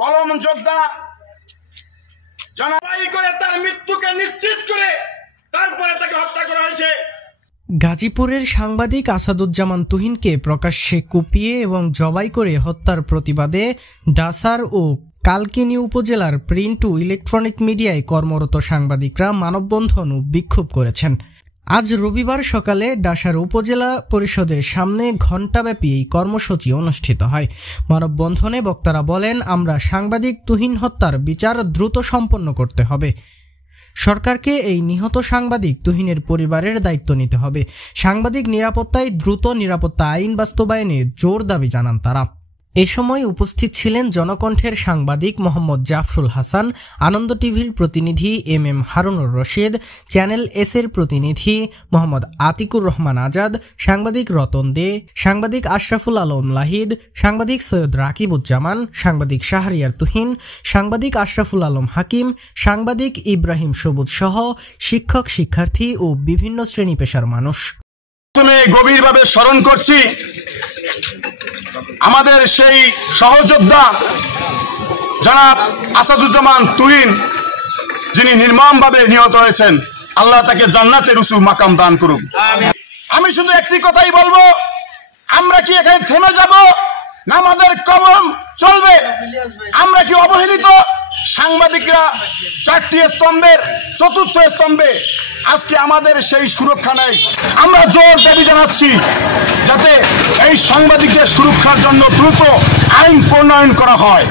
কলম যোদ্ধা জনবাই করে তার মৃত্যুকে নিশ্চিত করে তারপরে তাকে হত্যা করা হয়েছে। গাজীপুরের সাংবাদিক আসাদুজ্জামান তুহিনকে প্রকাশ্যে কুপিয়ে এবং জবাই করে হত্যার প্রতিবাদে ডাসার ও কালকিনি উপজেলার প্রিন্ট ও ইলেকট্রনিক মিডিয়ায় কর্মরত সাংবাদিকরা মানববন্ধন ও বিক্ষোভ করেছেন। আজ রবিবার সকালে ডাসার উপজেলা পরিষদের সামনে ঘণ্টাব্যাপী এই কর্মসূচি অনুষ্ঠিত হয়। মানববন্ধনে বক্তারা বলেন, আমরা সাংবাদিক তুহিন হত্যার বিচার দ্রুত সম্পন্ন করতে হবে। সরকারকে এই নিহত সাংবাদিক তুহিনের পরিবারের দায়িত্ব নিতে হবে। সাংবাদিক নিরাপত্তায় দ্রুত নিরাপত্তা আইন বাস্তবায়নে জোর দাবি জানান তারা। এ সময় উপস্থিত ছিলেন জনকণ্ঠের সাংবাদিক মোহাম্মদ জাফরুল হাসান, আনন্দ টিভির প্রতিনিধি M Harunur Rashid, channel S এর প্রতিনিধি মোহাম্মদ আতিকুর রহমান আজাদ, সাংবাদিক রতন দে, সাংবাদিক আশরাফুল আলম লাহিদ, সাংবাদিক সৈয়দ রাকিবুজ্জামান, সাংবাদিক শাহরিয়ার তুহিন, সাংবাদিক আশরাফুল আলম হাকিম, সাংবাদিক ইব্রাহিম সবুজ সহ শিক্ষক শিক্ষার্থী ও বিভিন্ন শ্রেণী পেশার মানুষ। গভীরভাবে স্মরণ করছি আমাদের সেই সহযোদ্ধা জনাব আসাদুজ্জামান তুহিন, যিনি নির্মমভাবে নিহত হয়েছেন। আল্লাহ তাকে জান্নাতের উঁচু মাকাম দান করুক। আমি শুধু একটি কথাই বলবো, আমরা কি এখানে থেমে যাব না আমাদের কলম চলবে? আমরা কি অবহেলিত? সাংবাদিকরা চারটি স্তম্ভের চতুর্থ স্তম্ভে আজকে আমাদের সেই সুরক্ষা নেই। আমরা জোর দাবি জানাচ্ছি যাতে এই সাংবাদিকদের সুরক্ষার জন্য দ্রুত আইন প্রণয়ন করা হয়,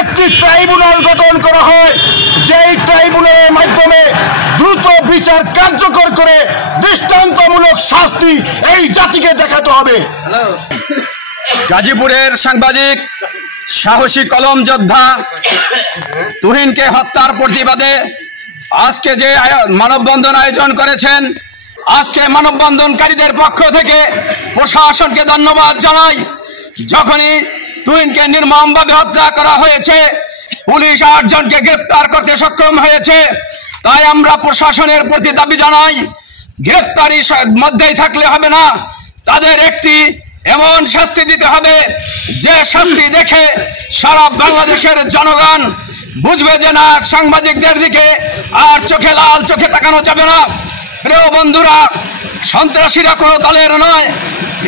একটি ট্রাইব্যুনাল গঠন করা হয়, যেই ট্রাইব্যুনালের মাধ্যমে দ্রুত বিচার কার্যকর করে দৃষ্টান্তমূলক শাস্তি এই জাতিকে দেখাতে হবে। গাজীপুরের সাংবাদিক সাহসী কলম যোদ্ধা তুহিনকে হত্যার প্রতিবাদে আজকে যে মানববন্ধন আয়োজন করেছেন, আজকে মানববন্ধনকারীদের পক্ষ থেকে প্রশাসনকে ধন্যবাদ জানাই। যখনই তুহিনকে নির্মমভাবে হত্যা করা হয়েছে, পুলিশ 8 জনকে গ্রেফতার করতে সক্ষম হয়েছে, তাই আমরা প্রশাসনের প্রতি দাবি জানাই, গ্রেফতারি মধ্যেই থাকলে হবে না, তাদের একটি এমন শাস্তি দিতে হবে যে শাস্তি দেখে সারা বাংলাদেশের জনগণ বুঝবে যে না, সাংবাদিকদের দিকে আর চোখে লাল চোখে তাকানো যাবে না। প্রিয় বন্ধুরা, সন্ত্রাসীরা কোনো দলের নয়,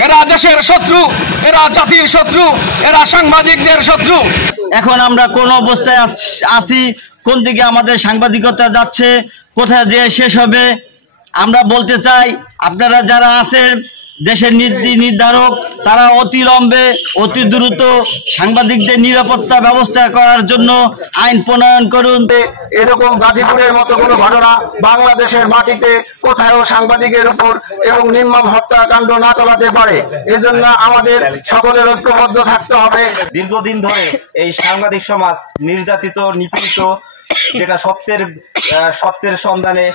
এরা দেশের শত্রু, এরা জাতির শত্রু, এরা সাংবাদিকদের শত্রু। এখন আমরা কোন অবস্থায় আছি, কোন দিকে আমাদের সাংবাদিকতা যাচ্ছে, কোথায় যেয়ে শেষ হবে, আমরা বলতে চাই আপনারা যারা আছেন দেশের নীতি নির্ধারক, তারা অতিলম্বে অতি দ্রুত সাংবাদিকদের নিরাপত্তা ব্যবস্থা করার জন্য আইন প্রণয়ন করুন। এরকম গাজীপুরের মতো কোনো ঘটনা বাংলাদেশের মাটিতে কোথাও সাংবাদিকের উপর এবং নির্মম হত্যাকাণ্ড না চালাতে পারে। এজন্য আমাদের সকলের ঐক্যবদ্ধ থাকতে হবে। দীর্ঘদিন ধরে এই সাংবাদিক সমাজ নির্যাতিত, নিপীড়িত, যেটা সত্যের সন্ধানে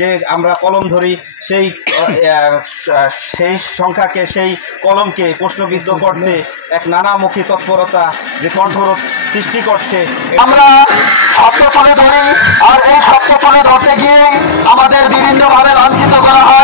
যে আমরা কলম ধরি, সেই সংখ্যাকে, সেই কলমকে প্রশ্নবিদ্ধ করতে এক নানামুখী তৎপরতা যে কণ্ঠরোধ সৃষ্টি করছে। আমরা সত্য তুলে ধরি, আর এই সত্য তুলে ধরতে গিয়ে আমাদের বিভিন্নভাবে লাঞ্ছিত করা হয়।